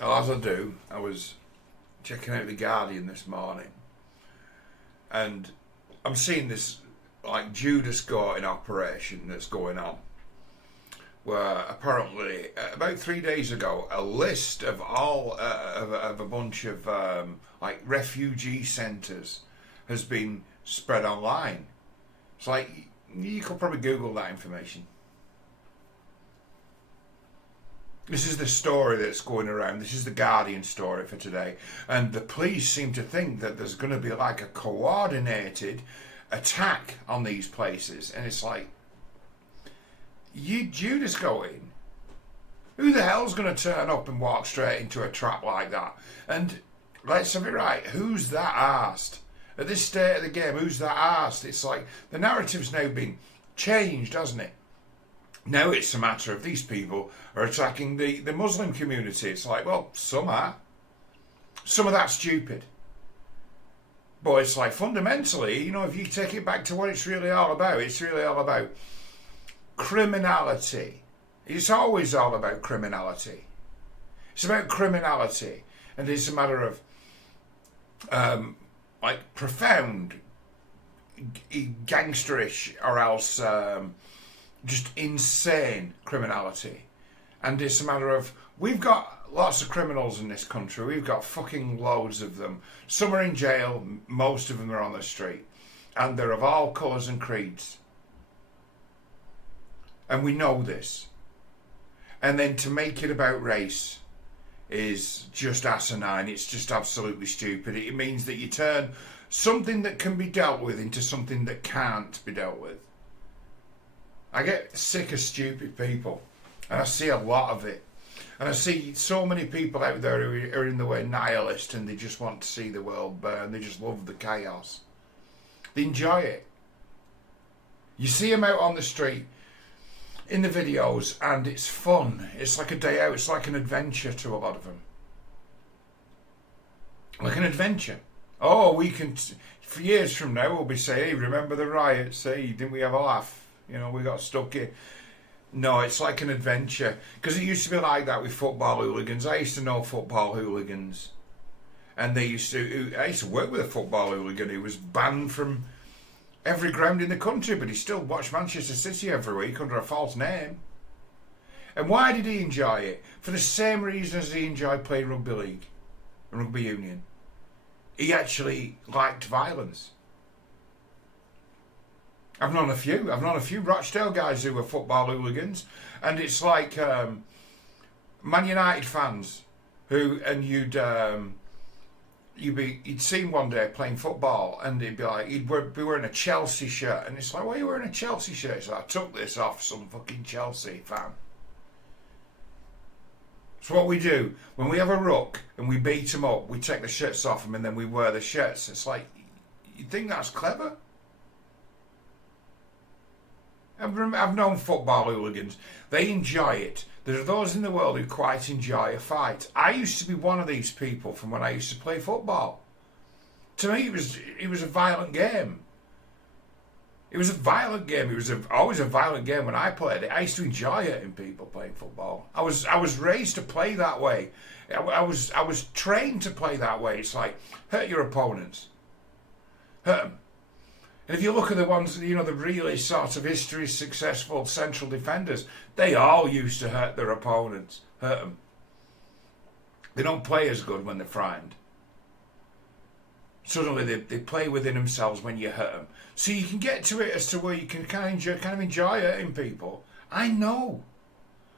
Well, as I do, I was checking out the Guardian this morning, and I'm seeing this like Judas Goat in operation that's going on. Where apparently about 3 days ago, a list of all of a bunch of like refugee centres has been spread online. It's like you could probably Google that information. This is the story that's going around. This is the Guardian story for today. And the police seem to think that there's going to be like a coordinated attack on these places. And it's like, you Judas going? Who the hell's going to turn up and walk straight into a trap like that? And let's have it right. Who's that arsed? At this state of the game, who's that arsed? It's like the narrative's now been changed, hasn't it? Now it's a matter of these people are attacking the Muslim community. It's like, well, some are. Some of that's stupid. But it's like fundamentally, you know, if you take it back to what it's really all about criminality. It's always all about criminality. It's about criminality. And it's a matter of like profound gangsterish or else just insane criminality. And it's a matter of, we've got lots of criminals in this country. We've got fucking loads of them. Some are in jail, most of them are on the street. And they're of all colours and creeds. And we know this. And then to make it about race is just asinine. It's just absolutely stupid. It means that you turn something that can be dealt with into something that can't be dealt with. I get sick of stupid people, and I see a lot of it. And I see so many people out there who are in the way nihilist, and they just want to see the world burn. They just love the chaos. They enjoy it. You see them out on the street in the videos, and it's fun. It's like a day out. It's like an adventure to a lot of them. Like an adventure. Oh, we can, for years from now, we'll be saying, hey, remember the riots? Hey, didn't we have a laugh? You know, we got stuck in. No, it's like an adventure. Because it used to be like that with football hooligans. I used to know football hooligans. And I used to work with a football hooligan who was banned from every ground in the country, but he still watched Manchester City every week under a false name. And why did he enjoy it? For the same reason as he enjoyed playing rugby league and rugby union. He actually liked violence. I've known a few Rochdale guys who were football hooligans, and it's like Man United fans who, and you'd see him one day playing football, and he'd be like, he'd be wearing a Chelsea shirt, and it's like, why are you wearing a Chelsea shirt? It's like, I took this off some fucking Chelsea fan. It's what we do when we have a ruck and we beat them up. We take the shirts off them and then we wear the shirts. It's like, you think that's clever? I've known football hooligans. They enjoy it. There are those in the world who quite enjoy a fight. I used to be one of these people from when I used to play football. To me, it was a violent game. It was a violent game. It was always a violent game when I played it. I used to enjoy hurting people playing football. I was raised to play that way. I was trained to play that way. It's like, hurt your opponents. Hurt them. And if you look at the ones, you know, the really sort of history successful central defenders, they all used to hurt their opponents, hurt them. They don't play as good when they're frightened. Suddenly they play within themselves when you hurt them. So you can get to it as to where you can kind of enjoy hurting people. I know.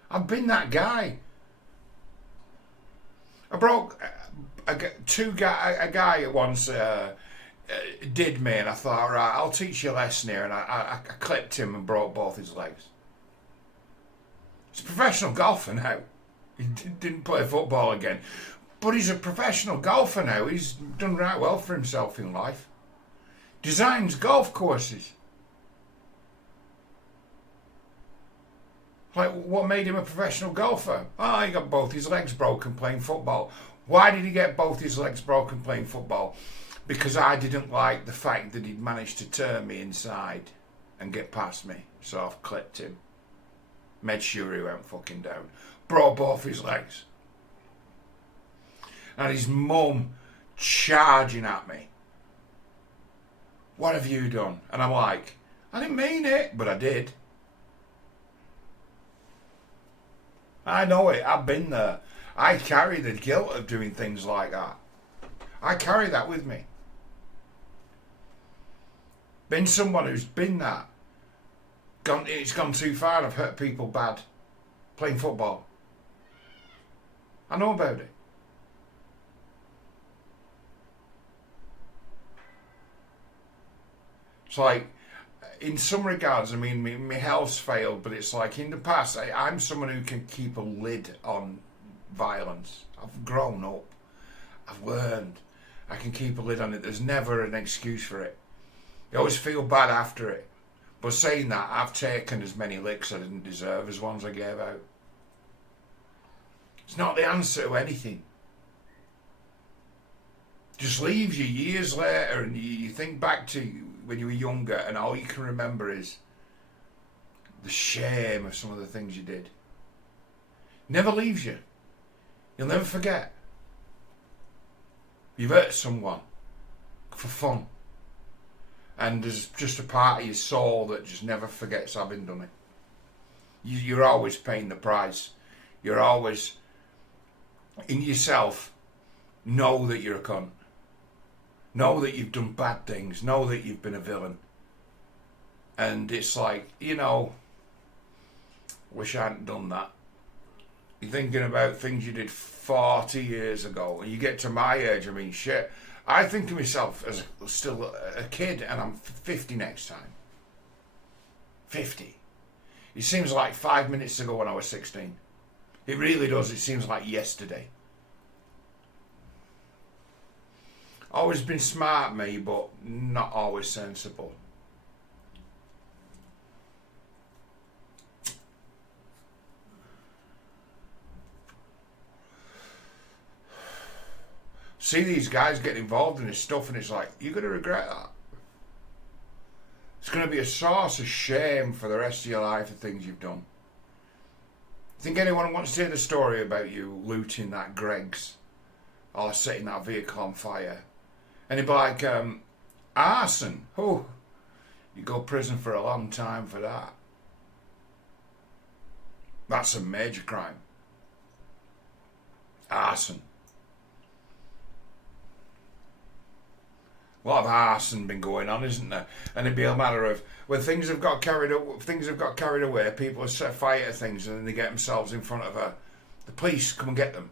I've been that guy. I broke a guy once did me, and I thought, right, I'll teach you a lesson here, and I clipped him and broke both his legs. He's a professional golfer now. He didn't play football again, but he's a professional golfer now. He's done right well for himself in life. Designs golf courses. Like, what made him a professional golfer? Oh, he got both his legs broken playing football. Why did he get both his legs broken playing football? Because I didn't like the fact that he'd managed to turn me inside and get past me. So I've clipped him. Made sure he went fucking down. Broke both his legs. and his mum charging at me. What have you done? And I'm like, I didn't mean it, but I did. I know it. I've been there. I carry the guilt of doing things like that. I carry that with me. Been someone who's been that. It's gone too far and I've hurt people bad. Playing football. I know about it. It's like, in some regards, I mean, my health's failed, but it's like in the past, I'm someone who can keep a lid on violence. I've grown up. I've learned. I can keep a lid on it. There's never an excuse for it. You always feel bad after it. But saying that, I've taken as many licks I didn't deserve as ones I gave out. It's not the answer to anything. Just leaves you years later and you think back to when you were younger and all you can remember is the shame of some of the things you did. Never leaves you. You'll never forget. You've hurt someone for fun. And there's just a part of your soul that just never forgets having done it. You're always paying the price. You're always, in yourself, know that you're a cunt. Know that you've done bad things. Know that you've been a villain. And it's like, wish I hadn't done that. You're thinking about things you did 40 years ago. And you get to my age, I mean, shit. I think of myself as still a kid and I'm 50 next time. 50. It seems like 5 minutes ago when I was 16. It really does. It seems like yesterday. Always been smart, me, but not always sensible. See these guys get involved in this stuff and it's like, you're going to regret that. It's going to be a source of shame for the rest of your life of things you've done. Think anyone wants to hear the story about you looting that Greggs or setting that vehicle on fire? And he'd be like, arson. Oh, you go to prison for a long time for that. That's a major crime. Arson. A lot of arson been going on, isn't there? And it'd be a matter of when things have got carried away, people have set fire to things and then they get themselves in front of the police come and get them.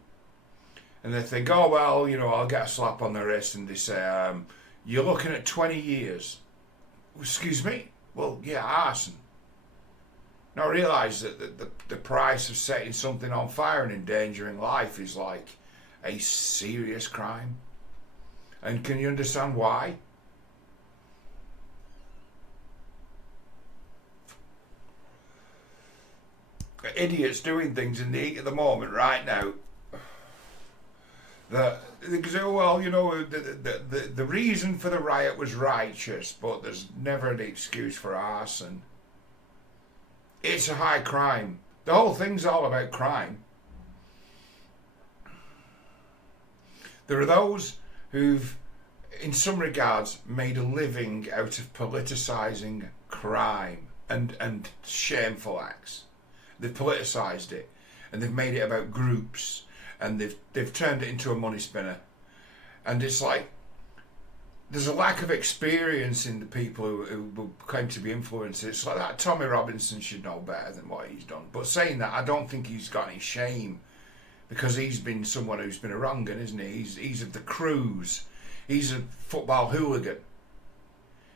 And they think, oh well, I'll get a slap on the wrist, and they say, you're looking at 20 years. Excuse me? Well, yeah, arson. Now I realise that the price of setting something on fire and endangering life is like a serious crime. And can you understand why? Idiots doing things in the heat of the moment right now. They say, oh, well, the reason for the riot was righteous, but there's never an excuse for arson. It's a high crime. The whole thing's all about crime. There are those who've, in some regards, made a living out of politicising crime and shameful acts. They've politicised it, and they've made it about groups, and they've turned it into a money spinner. And it's like, there's a lack of experience in the people who claim to be influenced. It's like that Tommy Robinson should know better than what he's done. But saying that, I don't think he's got any shame, because he's been someone who's been a wrong-un, isn't he? He's of the crews. He's a football hooligan.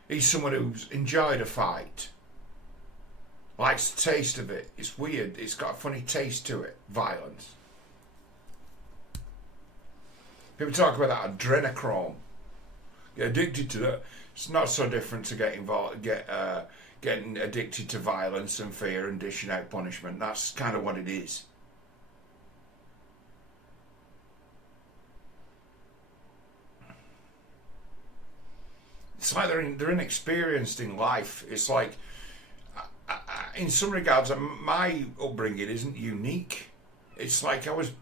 He's someone who's enjoyed a fight. Likes the taste of it. It's weird. It's got a funny taste to it. Violence. People talk about that adrenochrome. Get addicted to that. It's not so different to getting addicted to violence and fear and dishing out punishment. That's kind of what it is. It's like they're inexperienced in life. It's like, in some regards, my upbringing isn't unique. It's like I was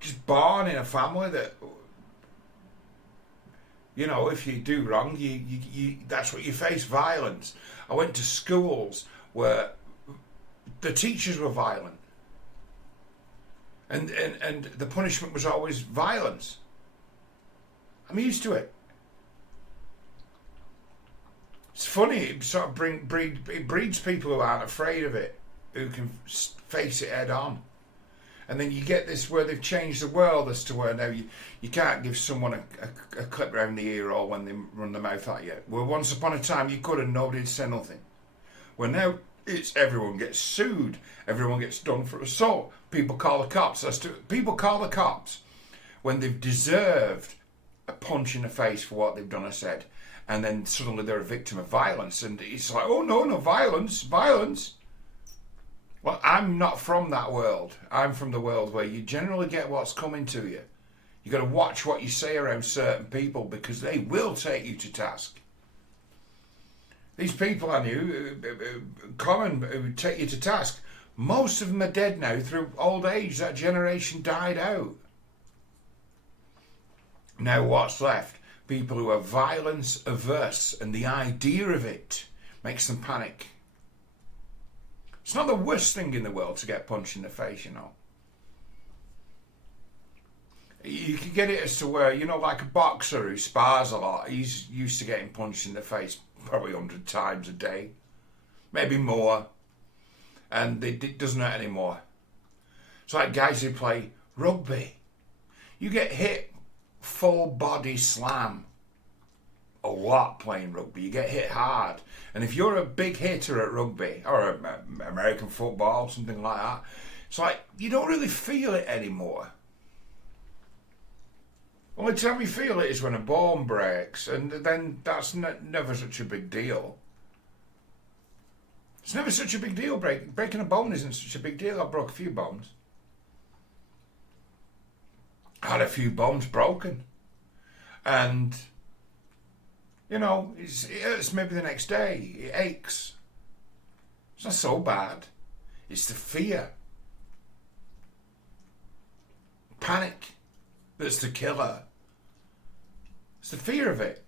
just born in a family that, you know, if you do wrong, you that's what you face, violence. I went to schools where the teachers were violent, and the punishment was always violence. I'm used to it. It's funny, it sort of it breeds people who aren't afraid of it, who can face it head on. And then you get this where they've changed the world as to where now you can't give someone a clip round the ear or when they run their mouth at you. Well, once upon a time you could and nobody'd say nothing. Well, now it's everyone gets sued, everyone gets done for assault. People call the cops. People call the cops when they've deserved a punch in the face for what they've done or said. And then suddenly they're a victim of violence. And it's like, oh no, violence. Well, I'm not from that world. I'm from the world where you generally get what's coming to you. You've got to watch what you say around certain people because they will take you to task. These people I knew, common, who take you to task, most of them are dead now through old age. That generation died out. Now what's left? People who are violence averse, and the idea of it makes them panic. It's not the worst thing in the world to get punched in the face, you know. You can get it as to where, you know, like a boxer who spars a lot, he's used to getting punched in the face probably 100 times a day, maybe more, and it doesn't hurt anymore. It's like guys who play rugby. You get hit full body slam a lot playing rugby. You get hit hard. And if you're a big hitter at rugby or American football, something like that, it's like you don't really feel it anymore. Only time you feel it is when a bone breaks, and then that's never such a big deal. It's never such a big deal. Breaking a bone isn't such a big deal. I broke a few bones. I had a few bones broken. And, you know, it hurts maybe the next day. It aches. It's not so bad. It's the fear. Panic that's the killer. It's the fear of it.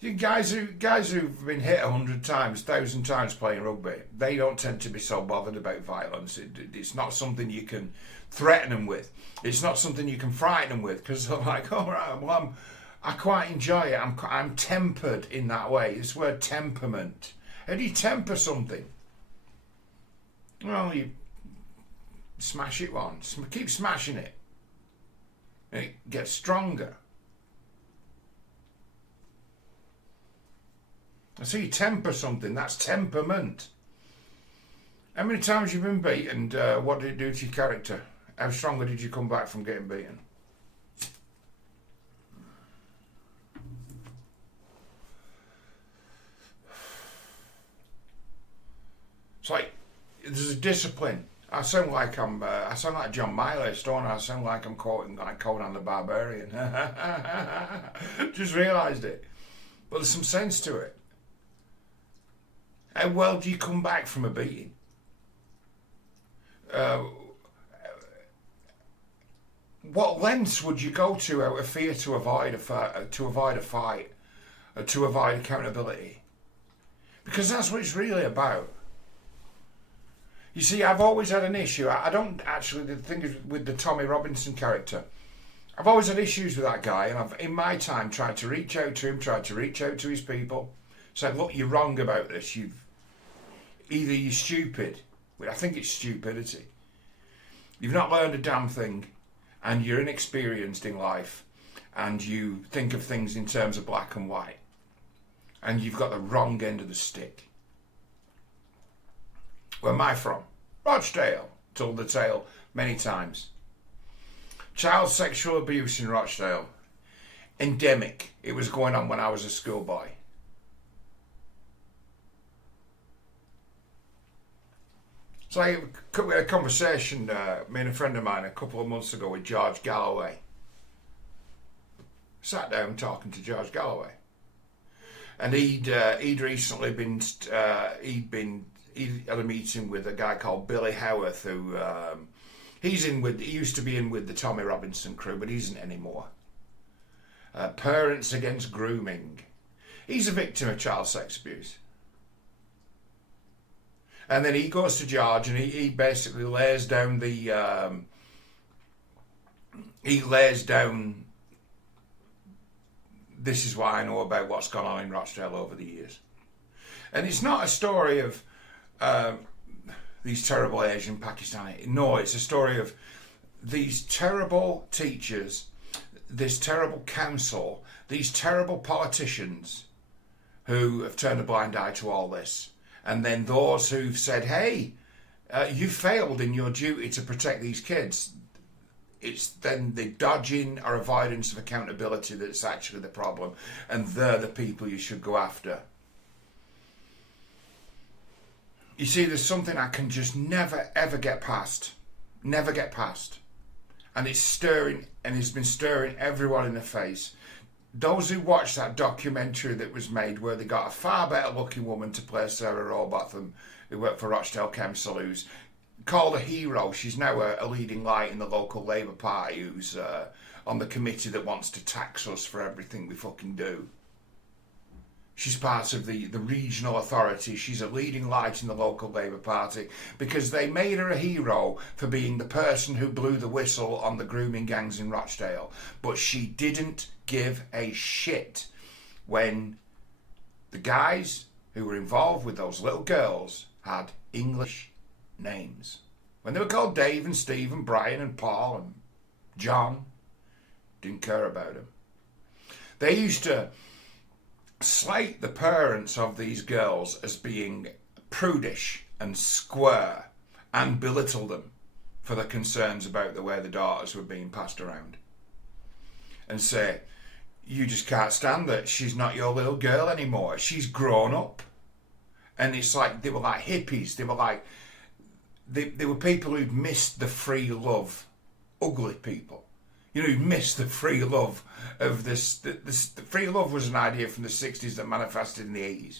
You guys who've been hit 100 times, 1,000 times playing rugby, they don't tend to be so bothered about violence. It's not something you can threaten them with. It's not something you can frighten them with because they're like, all right, well, I quite enjoy it. I'm tempered in that way. This word temperament. How do you temper something? Well, you smash it once. Keep smashing it. And it gets stronger. So you temper something. That's temperament. How many times have you been beaten? What did it do to your character? How stronger did you come back from getting beaten? It's like there's a discipline. I sound like John Miles, don't I? I sound like I'm quoting like Conan the Barbarian. Just realised it. But there's some sense to it. How well do you come back from a beating? What lengths would you go to out of fear to avoid a fight, to avoid accountability? Because that's what it's really about. You see, I've always had an issue. I don't actually, the thing is with the Tommy Robinson character, I've always had issues with that guy, and I've, in my time, tried to reach out to him, tried to reach out to his people, said, look, you're wrong about this. Either you're stupid, well, I think it's stupidity. You've not learned a damn thing, and you're inexperienced in life, and you think of things in terms of black and white, and you've got the wrong end of the stick. Where am I from? Rochdale. Told the tale many times. Child sexual abuse in Rochdale. Endemic. It was going on when I was a schoolboy. So I had a conversation, me and a friend of mine, a couple of months ago with George Galloway. Sat down talking to George Galloway. And he'd recently been, he had a meeting with a guy called Billy Howarth, who He used to be in with the Tommy Robinson crew, but he isn't anymore. Parents Against Grooming. He's a victim of child sex abuse. And then he goes to George and he basically lays down this is what I know about what's gone on in Rochdale over the years. And it's not a story of these terrible Asian Pakistani. No, it's a story of these terrible teachers, this terrible council, these terrible politicians who have turned a blind eye to all this. And then those who've said, hey, you failed in your duty to protect these kids. It's then the dodging or avoidance of accountability that's actually the problem. And they're the people you should go after. You see, there's something I can just never, ever get past. Never get past. And it's stirring, and it's been stirring everyone in the face. Those who watched that documentary that was made where they got a far better looking woman to play Sarah Robotham, who worked for Rochdale Council, who's called a hero. She's now a leading light in the local Labour Party, who's on the committee that wants to tax us for everything we fucking do. She's part of the regional authority. She's a leading light in the local Labour Party because they made her a hero for being the person who blew the whistle on the grooming gangs in Rochdale. But she didn't give a shit when the guys who were involved with those little girls had English names. When they were called Dave and Steve and Brian and Paul and John, didn't care about them. They used to slate the parents of these girls as being prudish and square and belittle them for their concerns about the way the daughters were being passed around and say, you just can't stand that she's not your little girl anymore, she's grown up. And it's like they were like hippies. They were like they were people who'd missed the free love, ugly people. You know, who missed the free love of this. The free love was an idea from the 60s that manifested in the 80s.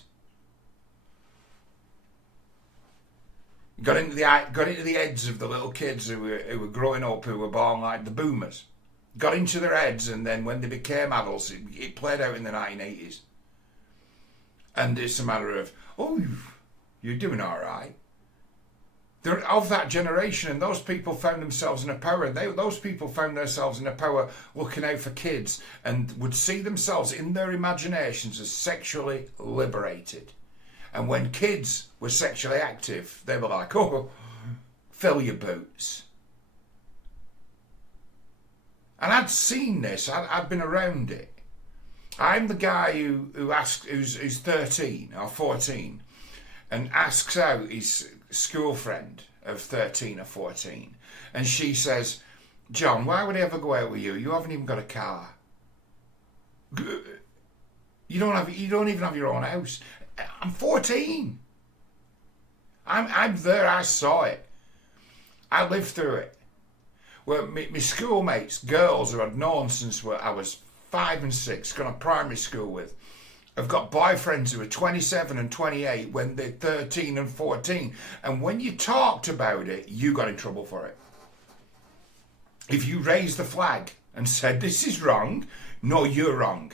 Got into the heads of the little kids who were growing up, who were born like the boomers. Got into their heads, and then when they became adults, it played out in the 1980s. And it's a matter of, oh, you're doing all right. They're of that generation, and those people found themselves in a power. Those people found themselves in a power looking out for kids and would see themselves in their imaginations as sexually liberated. And when kids were sexually active, they were like, oh, fill your boots. And I'd seen this. I'd been around it. I'm the guy who's 13 or 14 and asks out his school friend of 13 or 14, and she says, John, why would I ever go out with you? You haven't even got a car. You don't even have your own house. I'm 14. I'm there. I saw it. I lived through it. Well, my schoolmates, girls who I'd known since I was 5 and 6, gone to primary school with, have got boyfriends who are 27 and 28 when they're 13 and 14. And when you talked about it, you got in trouble for it. If you raised the flag and said, this is wrong, no, you're wrong.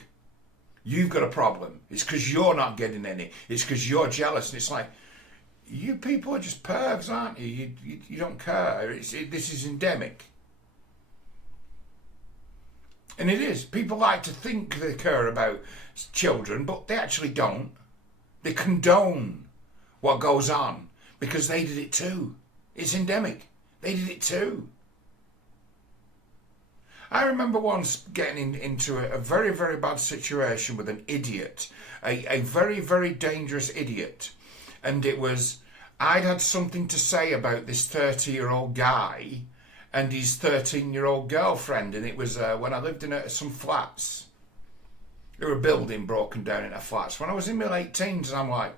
You've got a problem. It's because you're not getting any. It's because you're jealous. And it's like, you people are just pervs, aren't you? You don't care. This is endemic. And it is. People like to think they care about children, but they actually don't. They condone what goes on because they did it too. It's endemic. They did it too. I remember once getting into a very, very bad situation with an idiot, a very, very dangerous idiot. And it was, I'd had something to say about this 30-year-old guy and his 13-year-old girlfriend. And it was when I lived in some flats. There were a building broken down into flats. When I was in my late teens, and I'm like,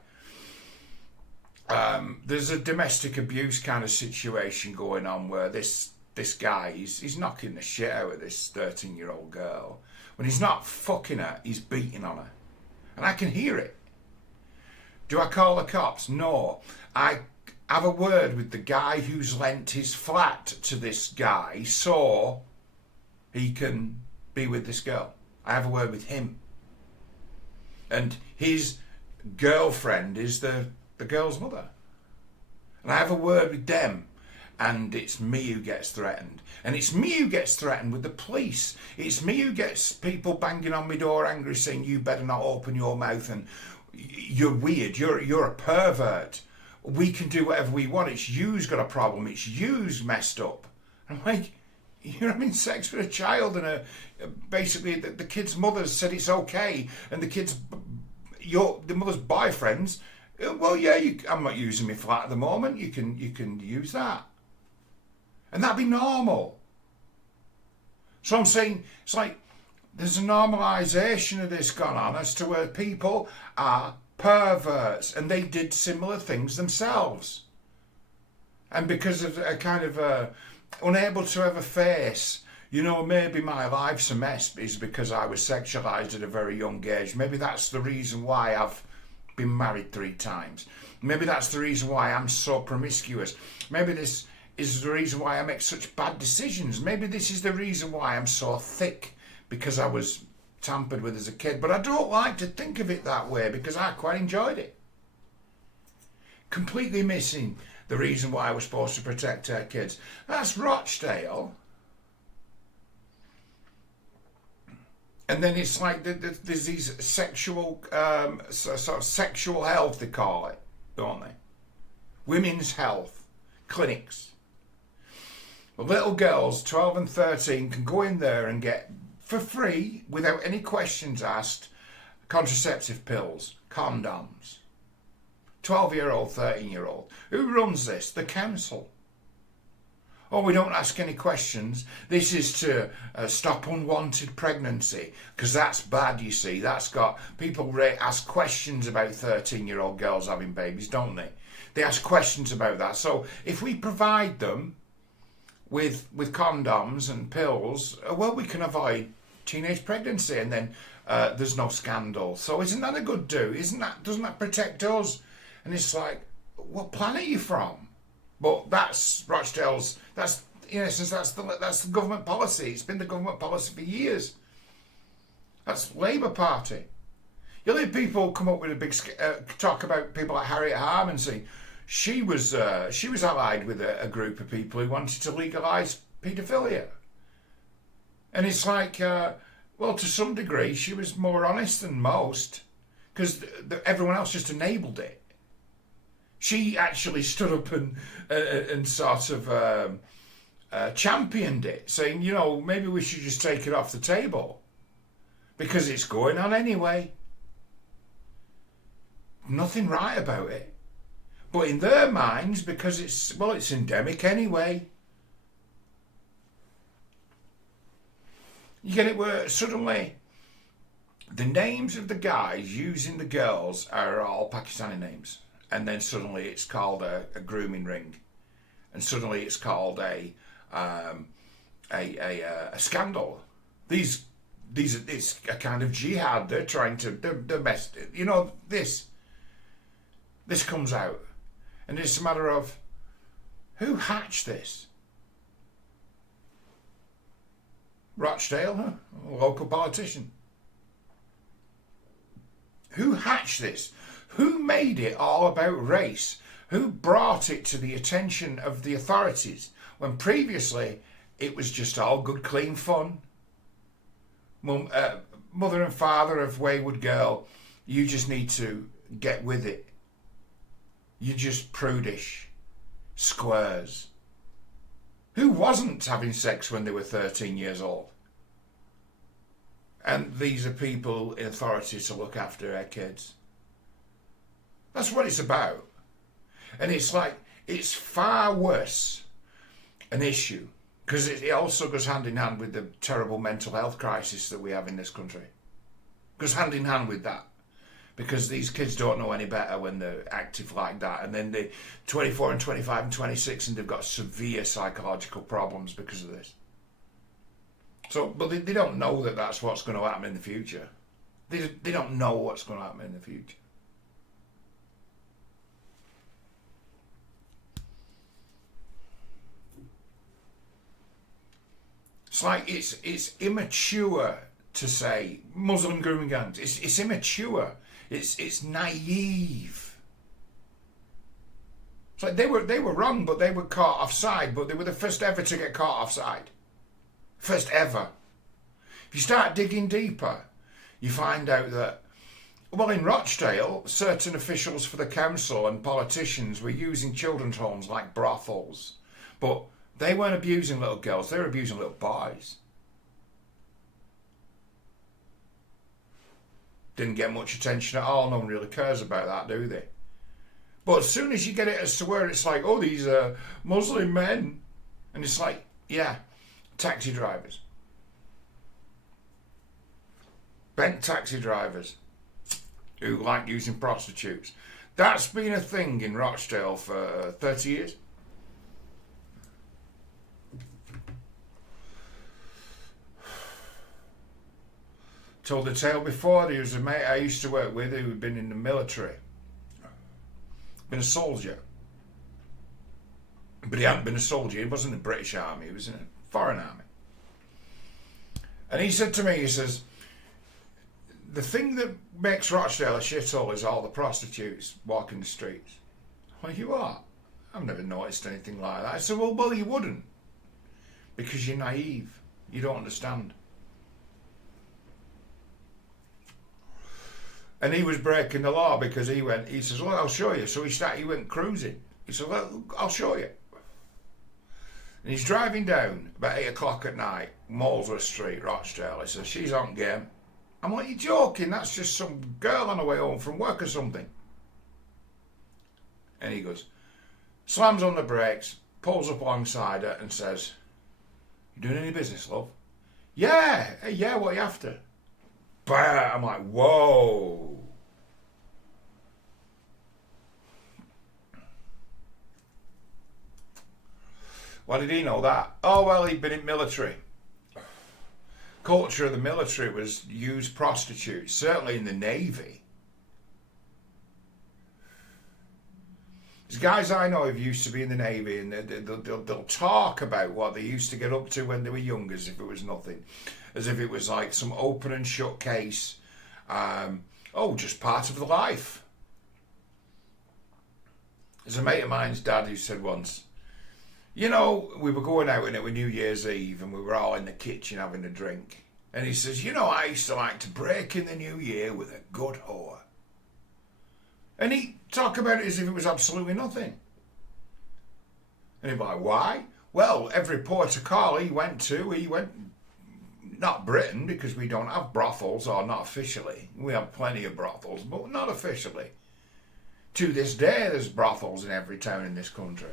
there's a domestic abuse kind of situation going on where this guy, he's knocking the shit out of this 13-year-old girl. When he's not fucking her, he's beating on her. And I can hear it. Do I call the cops? No. I have a word with the guy who's lent his flat to this guy so he can be with this girl. I have a word with him. And his girlfriend is the girl's mother. And I have a word with them. And it's me who gets threatened. And it's me who gets threatened with the police. It's me who gets people banging on my door angry saying, you better not open your mouth and you're weird, you're a pervert. We can do whatever we want. It's you's got a problem. It's you's messed up. I'm like, you're having sex with a child and basically the kid's mother said it's okay. And the mother's boyfriends, well, yeah, I'm not using my flat at the moment. You can use that. And that'd be normal. So I'm saying, it's like, there's a normalisation of this gone on as to where people are perverts and they did similar things themselves. And because of a kind of unable to ever face, maybe my life's a mess is because I was sexualised at a very young age. Maybe that's the reason why I've been married 3 times. Maybe that's the reason why I'm so promiscuous. Maybe this is the reason why I make such bad decisions. Maybe this is the reason why I'm so thick, because I was tampered with as a kid. But I don't like to think of it that way because I quite enjoyed it. Completely missing the reason why I was supposed to protect her kids. That's Rochdale. And then it's like there's these sexual, sort of sexual health, they call it, don't they? Women's health clinics. Well, little girls, 12 and 13, can go in there and get, for free, without any questions asked, contraceptive pills, condoms. 12-year-old, 13-year-old. Who runs this? The council. Oh, we don't ask any questions. This is to stop unwanted pregnancy, because that's bad, you see. That's got people ask questions about 13-year-old girls having babies, don't they? They ask questions about that. So if we provide them with condoms and pills, well, we can avoid teenage pregnancy, and then there's no scandal. So isn't that a good do? Doesn't that protect us? And it's like, what planet are you from? But that's Rochdale's. That's, in essence, that's the government policy. It's been the government policy for years. That's Labour Party. You'll hear people come up with a big talk about people like Harriet Harman saying she was allied with a group of people who wanted to legalise paedophilia. And it's like, well, to some degree, she was more honest than most, because everyone else just enabled it. She actually stood up and sort of championed it, saying, maybe we should just take it off the table because it's going on anyway. Nothing right about it. But in their minds, because it's endemic anyway. You get it where suddenly the names of the guys using the girls are all Pakistani names. And then suddenly it's called a grooming ring, and suddenly it's called a scandal. It's a kind of jihad. They're trying to they're messed. This comes out, and it's a matter of who hatched this. Rochdale, huh? A local politician. Who hatched this? Who made it all about race? Who brought it to the attention of the authorities when previously it was just all good, clean fun? Mother and father of wayward girl, you just need to get with it. You're just prudish squares. Who wasn't having sex when they were 13 years old? And these are people in authority to look after their kids. That's what it's about. And it's like, it's far worse an issue, because it also goes hand in hand with the terrible mental health crisis that we have in this country. It goes hand in hand with that, because these kids don't know any better when they're active like that, and then they're 24 and 25 and 26 and they've got severe psychological problems because of this. So, but they don't know that that's what's going to happen in the future. They don't know what's going to happen in the future. It's like it's immature to say Muslim grooming gangs. It's immature. It's naive. It's like they were wrong, but they were caught offside. But they were the first ever to get caught offside. First ever. If you start digging deeper, you find out that, well, in Rochdale, certain officials for the council and politicians were using children's homes like brothels. But they weren't abusing little girls, they were abusing little boys. Didn't get much attention at all, no one really cares about that, do they? But as soon as you get it as to where it's like, oh, these are Muslim men, and it's like, yeah, taxi drivers. Bent taxi drivers who like using prostitutes. That's been a thing in Rochdale for 30 years. Told the tale before, there was a mate I used to work with who had been in the military. Been a soldier. But he hadn't been a soldier, he wasn't in the British Army, he was in a foreign army. And he said to me, he says, the thing that makes Rochdale a shithole is all the prostitutes walking the streets. Well, you are? I've never noticed anything like that. I said, well, you wouldn't. Because you're naive. You don't understand. And he was breaking the law because he says, well, I'll show you. So he went cruising. He said, well, I'll show you. And he's driving down about 8 o'clock at night, Molesworth Street, Rochdale. He says, she's on game. I'm like, you're joking, that's just some girl on the way home from work or something. And he goes, slams on the brakes, pulls up alongside her and says, you doing any business, love? Yeah, hey, yeah, what are you after? Bah! I'm like, whoa. Why did he know that? Oh, well, he'd been in military. Culture of the military was use prostitutes, certainly in the Navy. There's guys I know who used to be in the Navy, and they'll talk about what they used to get up to when they were young as if it was nothing. As if it was like some open and shut case. Just part of the life. There's a mate of mine's dad who said once, you know, we were going out and it was New Year's Eve and we were all in the kitchen having a drink. And he says, you know, I used to like to break in the new year with a good whore. And he talked about it as if it was absolutely nothing. And he'd be like, why? Well, every port of call he went, not Britain, because we don't have brothels, or not officially. We have plenty of brothels, but not officially. To this day, there's brothels in every town in this country.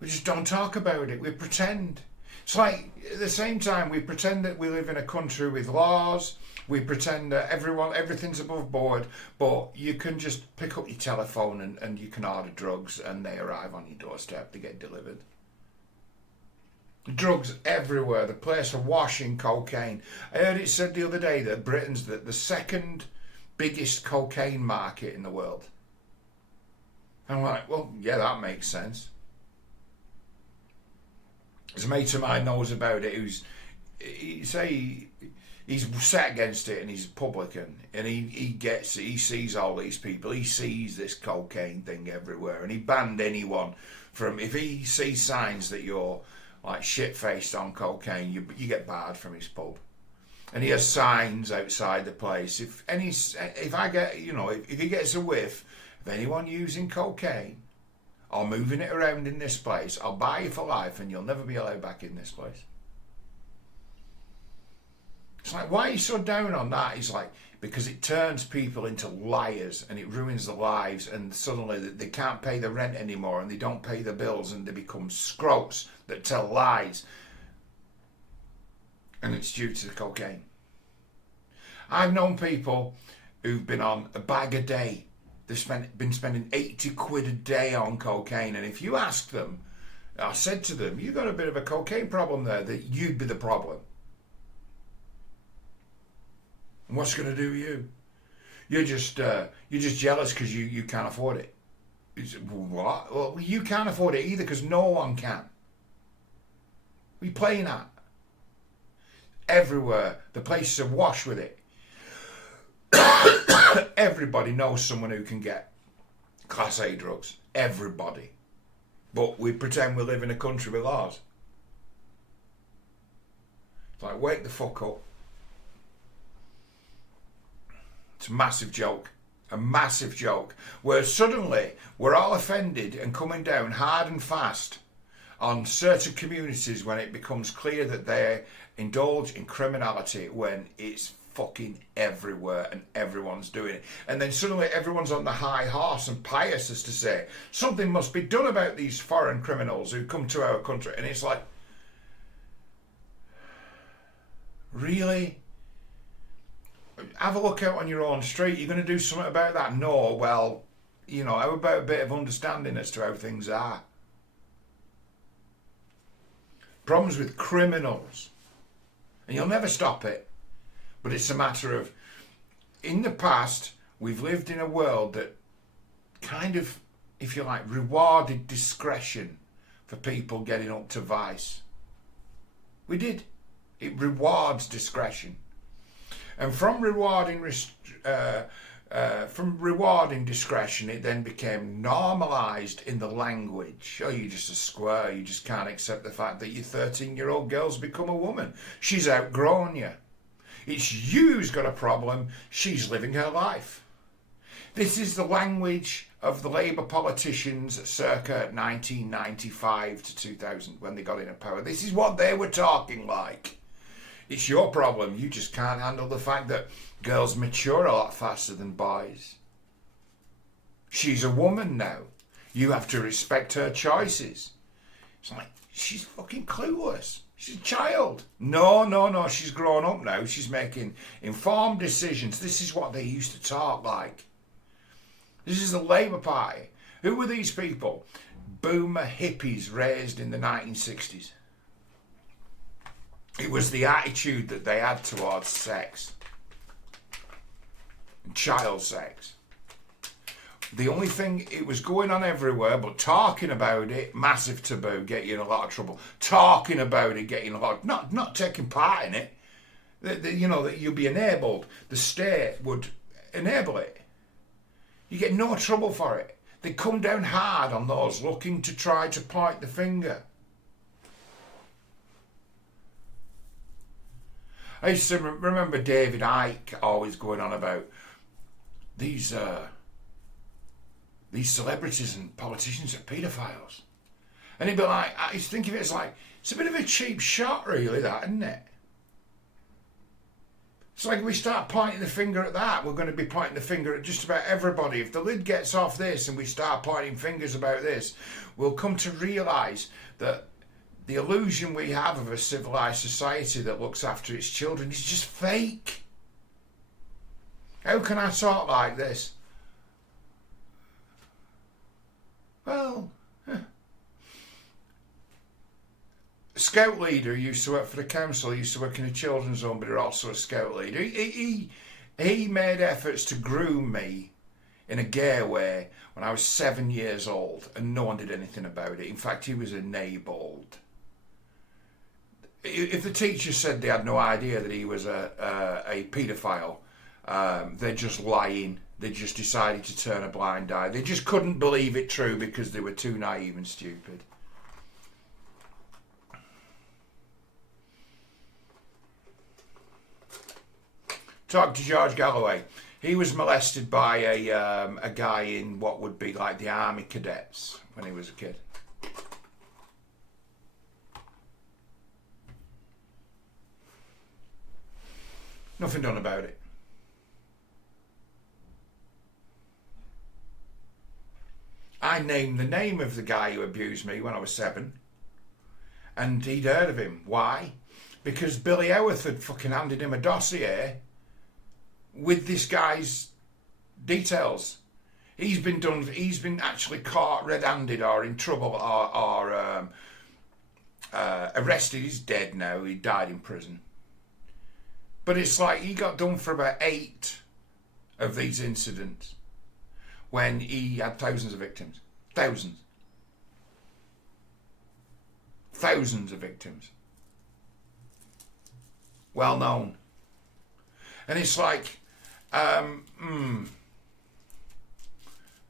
We just don't talk about it. We pretend. It's like, at the same time, we pretend that we live in a country with laws. We pretend that everything's above board, but you can just pick up your telephone and you can order drugs and they arrive on your doorstep. They get delivered. Drugs everywhere. The place are washing cocaine. I heard it said the other day that Britain's the second biggest cocaine market in the world. And I'm like, well, yeah, that makes sense. There's a mate of mine knows about it he's set against it and he's a publican and he gets it, he sees all these people, he sees this cocaine thing everywhere and he banned anyone from, if he sees signs that you're like shit-faced on cocaine, you get barred from his pub. And he has signs outside the place. If he gets a whiff of anyone using cocaine or moving it around in this place, I'll buy you for life and you'll never be allowed back in this place. It's like, why are you so down on that? He's like, because it turns people into liars and it ruins their lives and suddenly they can't pay the rent anymore and they don't pay the bills and they become scroats that tell lies. And it's due to the cocaine. I've known people who've been on a bag a day. They've been spending 80 quid a day on cocaine. And if you ask them, I said to them, you've got a bit of a cocaine problem there, that you'd be the problem. And what's going to do you? You're just jealous because you can't afford it. What? Well, you can't afford it either because no one can. What are you playing at? Everywhere. The places are washed with it. Everybody knows someone who can get Class A drugs. Everybody. But we pretend we live in a country with laws. It's like, wake the fuck up. It's a massive joke. A massive joke. Where suddenly we're all offended and coming down hard and fast on certain communities when it becomes clear that they indulge in criminality, when it's fucking everywhere and everyone's doing it. And then suddenly everyone's on the high horse and pious as to say something must be done about these foreign criminals who come to our country. And it's like, really? Have a look out on your own street. You're going to do something about that? No. Well, you know, how about a bit of understanding as to how things are? Problems with criminals. And you'll never stop it. But it's a matter of, in the past, we've lived in a world that kind of, if you like, rewarded discretion for people getting up to vice. We did. It rewards discretion. And from rewarding discretion, it then became normalised in the language. Oh, you're just a square. You just can't accept the fact that your 13-year-old girl's become a woman. She's outgrown you. It's you who's got a problem. She's living her life. This is the language of the Labour politicians circa 1995 to 2000 when they got into power. This is what they were talking like. It's your problem. You just can't handle the fact that girls mature a lot faster than boys. She's a woman now. You have to respect her choices. It's like, she's fucking clueless. She's a child. No. She's grown up now. She's making informed decisions. This is what they used to talk like. This is the Labour Party. Who were these people? Boomer hippies raised in the 1960s. It was the attitude that they had towards sex. And child sex. The only thing, it was going on everywhere, but talking about it, massive taboo, get you in a lot of trouble. Talking about it, get you in a lot of, not taking part in it. You know, that you'll be enabled. The state would enable it. You get no trouble for it. They come down hard on those looking to try to point the finger. I used to remember David Icke always going on about these celebrities and politicians are paedophiles. And he'd be like, I used to think of it as like, it's a bit of a cheap shot really, that, isn't it? It's like if we start pointing the finger at that, we're going to be pointing the finger at just about everybody. If the lid gets off this and we start pointing fingers about this, we'll come to realise that the illusion we have of a civilised society that looks after its children is just fake. How can I talk like this? Well, scout leader used to work for the council, used to work in a children's home, but he was also a scout leader. He made efforts to groom me in a gay way when I was 7 years old, and no one did anything about it. In fact, he was enabled. If the teacher said they had no idea that he was a paedophile, they're just lying. They just decided to turn a blind eye. They just couldn't believe it true because they were too naive and stupid. Talk to George Galloway. He was molested by a guy in what would be like the army cadets when he was a kid. Nothing done about it. I named the name of the guy who abused me when I was 7. And he'd heard of him. Why? Because Billy Howarth had fucking handed him a dossier with this guy's details. He's been actually caught red-handed or in trouble or arrested. He's dead now. He died in prison. But it's like he got done for about 8 of these incidents when he had thousands of victims. Thousands. Thousands of victims. well known. And it's like,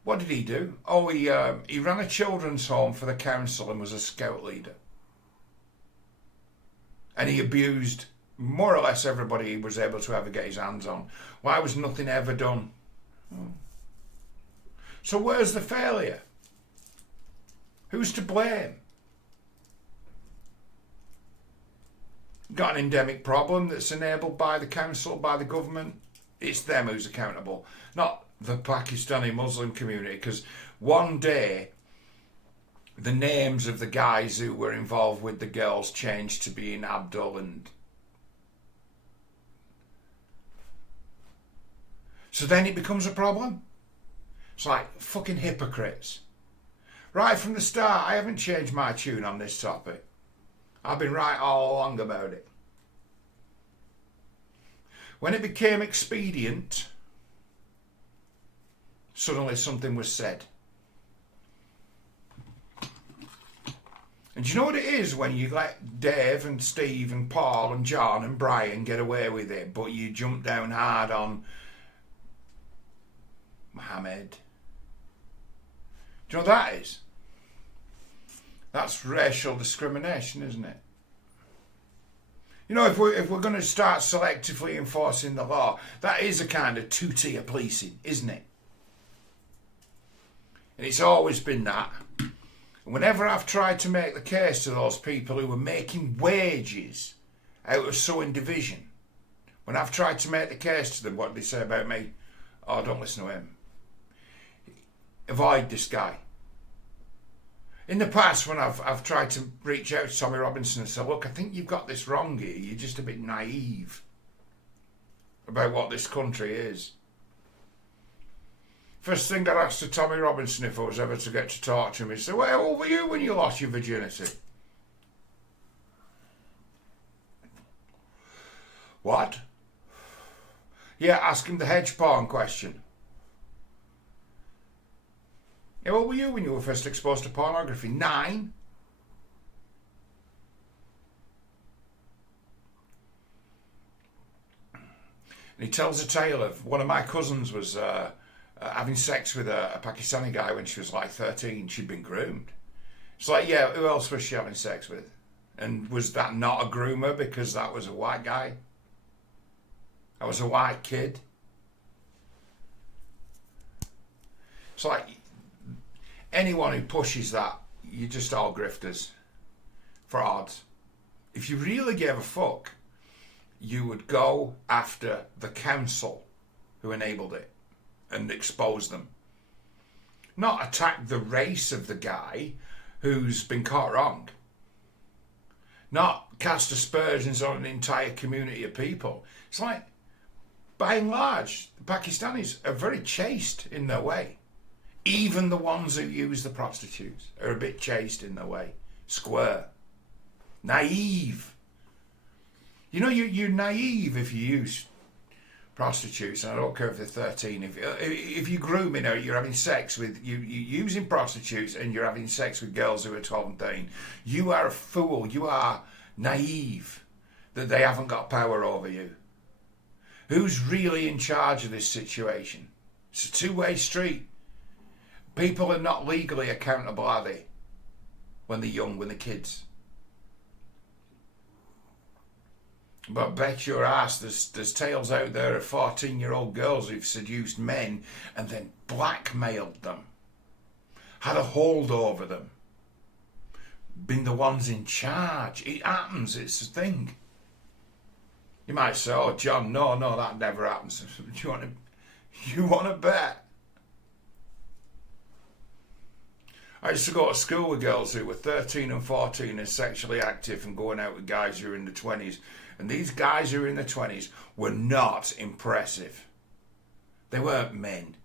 what did he do? Oh, he ran a children's home for the council and was a scout leader. And he abused more or less everybody he was able to ever get his hands on. Why was nothing ever done? So where's the failure? Who's to blame? Got an endemic problem that's enabled by the council, by the government. It's them who's accountable, not the Pakistani Muslim community, because one day the names of the guys who were involved with the girls changed to being Abdul, and so then it becomes a problem. It's like fucking hypocrites. Right from the start, I haven't changed my tune on this topic. I've been right all along about it. When it became expedient, suddenly something was said. And do you know what it is when you let Dave and Steve and Paul and John and Brian get away with it, but you jump down hard on Mohammed? Do you know what that is? That's racial discrimination, isn't it? You know, if we're going to start selectively enforcing the law, that is a kind of two-tier policing, isn't it? And it's always been that. And whenever I've tried to make the case to those people who were making wages out of sowing division, when I've tried to make the case to them, what do they say about me? Oh, don't listen to him. Avoid this guy. In the past, when I've tried to reach out to Tommy Robinson and say, look, I think you've got this wrong here. You're just a bit naive about what this country is. First thing I asked to Tommy Robinson, if I was ever to get to talk to him, he said, well, how old were you when you lost your virginity? What? Yeah, ask him the hedge porn question. How old were you when you were first exposed to pornography? 9? And he tells a tale of one of my cousins was having sex with a Pakistani guy when she was like 13. She'd been groomed. It's like, yeah, who else was she having sex with? And was that not a groomer because that was a white guy? That was a white kid? It's like, anyone who pushes that, you're just all grifters. Frauds. If you really gave a fuck, you would go after the council who enabled it and expose them. Not attack the race of the guy who's been caught wrong. Not cast aspersions on an entire community of people. It's like, by and large, the Pakistanis are very chaste in their way. Even the ones who use the prostitutes are a bit chaste in their way. Square. Naive. You know, you're naive if you use prostitutes, and I don't care if they're 13. If you're grooming or you're having sex with, you're using prostitutes and you're having sex with girls who are 12 and 13, you are a fool. You are naive that they haven't got power over you. Who's really in charge of this situation? It's a two-way street. People are not legally accountable, are they? When they're young, when they're kids. But bet your ass there's tales out there of 14-year-old girls who've seduced men and then blackmailed them. Had a hold over them. Been the ones in charge. It happens, it's a thing. You might say, oh, John, no, that never happens. You want to bet? I used to go to school with girls who were 13 and 14 and sexually active and going out with guys who were in the 20s. And these guys who were in the 20s were not impressive. They weren't men.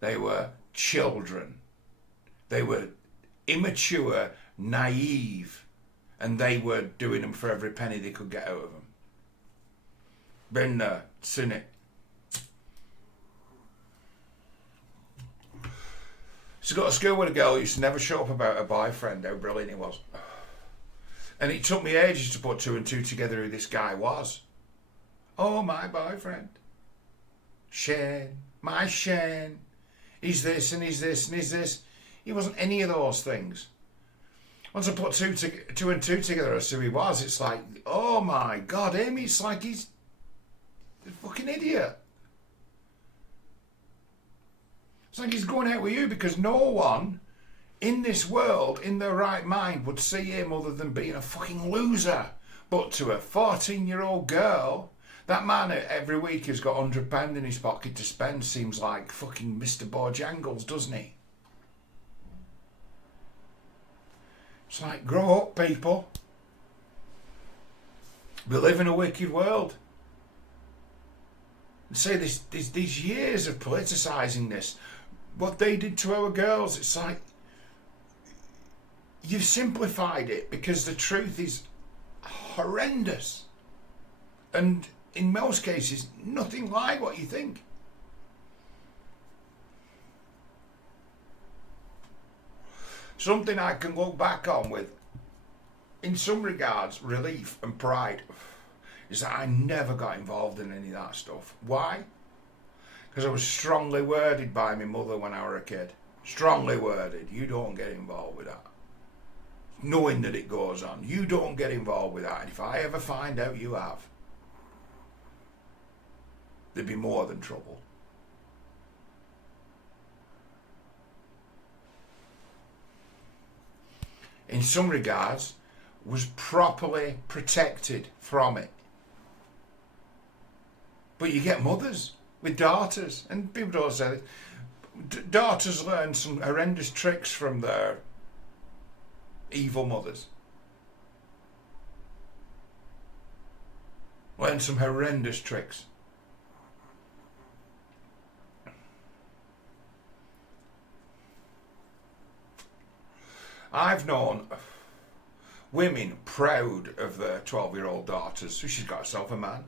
They were children. They were immature, naive, and they were doing them for every penny they could get out of them. Been there, seen it. So got to school with a girl who used to never shut up about her boyfriend, how brilliant he was. And it took me ages to put two and two together who this guy was. Oh, my boyfriend. Shane. My Shane. He's this and he's this and he's this. He wasn't any of those things. Once I put two and two together as who he was, it's like, oh my God, Amy, it's like he's a fucking idiot. It's like he's going out with you because no one in this world, in their right mind, would see him other than being a fucking loser. But to a 14-year-old girl, that man every week has got £100 in his pocket to spend seems like fucking Mr. Bojangles, doesn't he? It's like, grow up, people. We live in a wicked world. And say these years of politicising this, what they did to our girls, it's like, you've simplified it because the truth is horrendous. And in most cases, nothing like what you think. Something I can look back on with, in some regards, relief and pride, is that I never got involved in any of that stuff. Why? Because I was strongly worded by my mother when I was a kid. Strongly worded. You don't get involved with that. Knowing that it goes on. You don't get involved with that. And if I ever find out you have, there'd be more than trouble. In some regards, was properly protected from it. But you get mothers with daughters, and people don't say it. Daughters learn some horrendous tricks from their evil mothers. Learn some horrendous tricks. I've known women proud of their 12-year-old daughters, so she's got herself a man.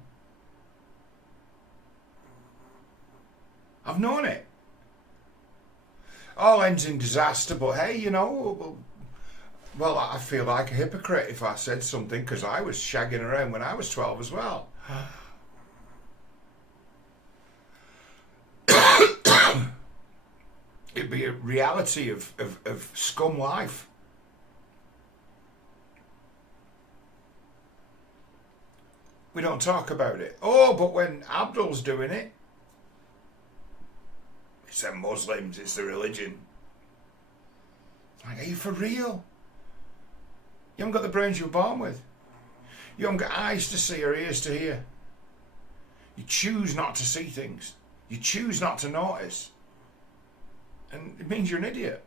I've known it. All ends in disaster, but hey, you know, well, I feel like a hypocrite if I said something because I was shagging around when I was 12 as well. It'd be a reality of scum life. We don't talk about it. Oh, but when Abdul's doing it, it's the Muslims, it's the religion. Like, are you for real? You haven't got the brains you were born with. You haven't got eyes to see or ears to hear. You choose not to see things. You choose not to notice. And it means you're an idiot.